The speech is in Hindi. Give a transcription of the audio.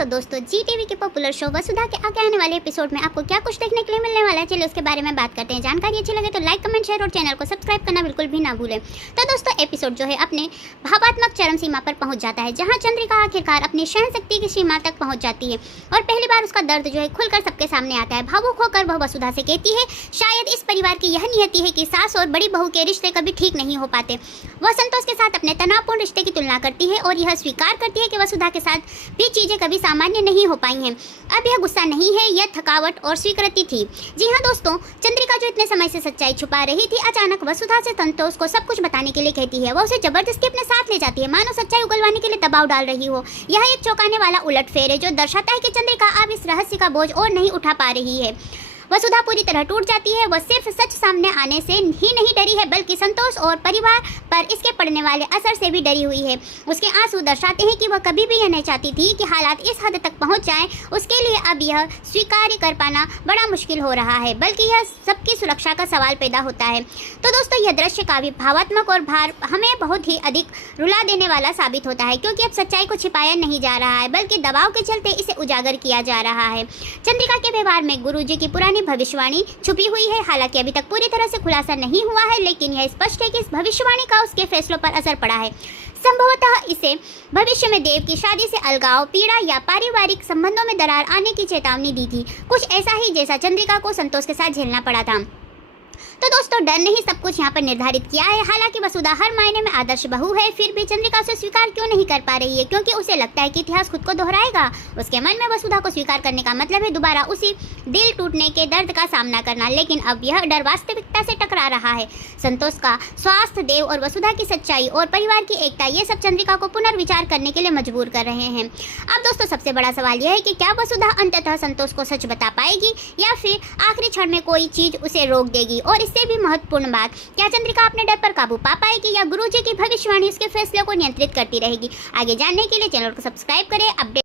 तो दोस्तों जी टीवी के पॉपुलर शो वसुधा के आगे आने वाले एपिसोड में आपको क्या कुछ देखने के लिए मिलने वाला है, चलिए उसके बारे में बात करते हैं। जानकारी अच्छी लगे तो लाइक कमेंट शेयर और चैनल को सब्सक्राइब करना बिल्कुल भी ना भूलें। तो दोस्तों एपिसोड जो है अपने भावात्मक चरम सीमा पर पहुंच जाता है, जहां चंद्रिका आखिरकार अपनी सहन शक्ति की सीमा तक पहुंच जाती है और पहली बार उसका दर्द जो है खुलकर सबके सामने आता है। भावुक होकर वह वसुधा से कहती है शायद इस परिवार की यह नियति है कि सास और बड़ी बहू के रिश्ते कभी ठीक नहीं हो पाते। वह संतोष के साथ अपने तनावपूर्ण रिश्ते की तुलना करती है और यह स्वीकार करती है कि वसुधा के साथ भी चीजें कभी सामान्य नहीं हो पाई हैं। अब यह गुस्सा नहीं है, यह थकावट और स्वीकृति थी। जी हाँ दोस्तों, चंद्रिका जो इतने समय से सच्चाई छुपा रही थी, अचानक वसुधा से संतोष को सब कुछ बताने के लिए कहती है। वह उसे जबरदस्ती अपने साथ ले जाती है, मानो सच्चाई उगलवाने के लिए दबाव डाल रही हो। यह एक चौंकाने वाला उलटफेर है जो दर्शाता है कि चंद्रिका अब इस रहस्य का बोझ और नहीं उठा पा रही है। वसुधा पूरी तरह टूट जाती है। वह सिर्फ सच सामने आने से ही नहीं डरी है, बल्कि संतोष और परिवार पर इसके पड़ने वाले असर से भी डरी हुई है। उसके आंसू दर्शाते हैं कि वह कभी भी यह नहीं चाहती थी कि हालात इस हद तक पहुंच जाएं। उसके लिए अब यह स्वीकार कर पाना बड़ा मुश्किल हो रहा है, बल्कि यह सबकी सुरक्षा का सवाल पैदा होता है। तो दोस्तों यह दृश्य काफी भावात्मक और हमें बहुत ही अधिक रुला देने वाला साबित होता है, क्योंकि अब सच्चाई को छिपाया नहीं जा रहा है, बल्कि दबाव के चलते इसे उजागर किया जा रहा है। चंद्रिका के व्यवहार में गुरुजी की पुरानी भविष्यवाणी छुपी हुई है। हालांकि अभी तक पूरी तरह से खुलासा नहीं हुआ है, लेकिन यह स्पष्ट है कि इस भविष्यवाणी का उसके फैसलों पर असर पड़ा है। संभवतः इसे भविष्य में देव की शादी से अलगाव, पीड़ा या पारिवारिक संबंधों में दरार आने की चेतावनी दी थी, कुछ ऐसा ही जैसा चंद्रिका को संतोष के साथ झेलना पड़ा था। तो दोस्तों डर ने ही सब कुछ यहाँ पर निर्धारित किया है। हालांकि वसुधा हर मायने में आदर्श बहू है, फिर भी चंद्रिका से स्वीकार क्यों नहीं कर पा रही है? क्योंकि उसे लगता है कि इतिहास खुद को दोहराएगा। उसके मन में वसुधा को स्वीकार करने का मतलब है दोबारा उसी दिल टूटने के दर्द का सामना करना, लेकिन अब यह डर वास्तविकता से टकरा रहा है। संतोष का स्वास्थ्य, देव और वसुधा की सच्चाई और परिवार की एकता, ये सब चंद्रिका को पुनर्विचार करने के लिए मजबूर कर रहे हैं। अब दोस्तों सबसे बड़ा सवाल यह है कि क्या वसुधा अंततः संतोष को सच बता पाएगी या फिर आखिरी क्षण में कोई चीज उसे रोक देगी? और इससे भी महत्वपूर्ण बात, क्या चंद्रिका अपने डर पर काबू पा पाएगी या गुरुजी की भविष्यवाणी उसके फैसले को नियंत्रित करती रहेगी? आगे जानने के लिए चैनल को सब्सक्राइब करें। अपडेट